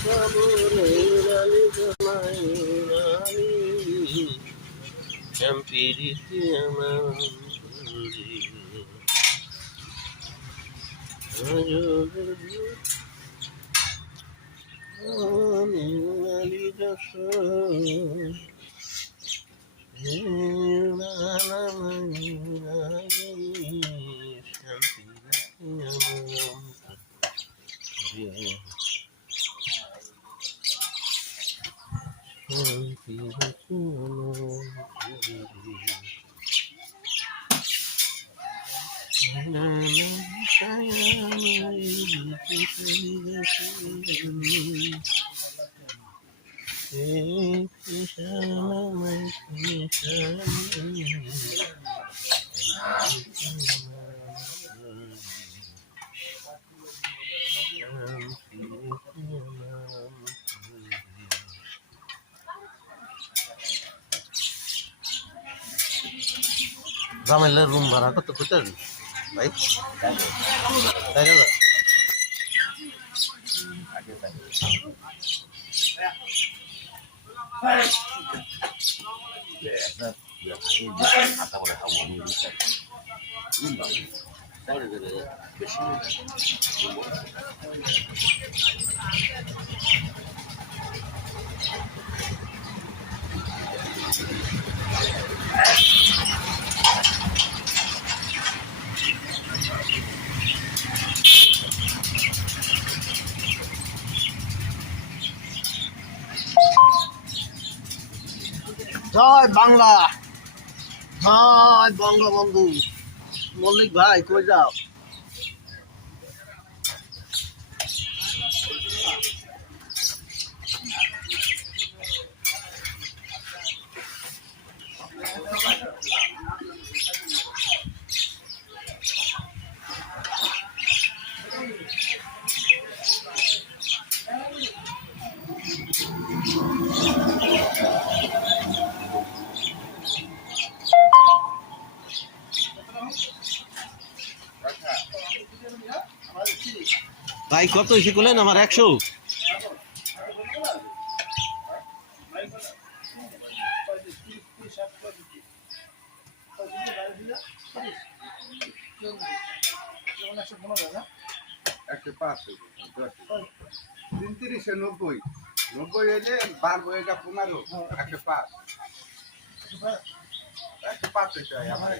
শ্রাবণের আলি জমাইন আলি শ্যামপিরিতি আমার আলি যশোর জামাইলের রুম ভাড়া কত কোথায় ভাই? 4,000। জয় বাংলা, জয় বঙ্গবন্ধু। মল্লিক ভাই কই যাও? ভাই কত হয়েছে বলেন? আমার 100। তিরিশে 90 হইলে 12 এটা 15 105 105 আমার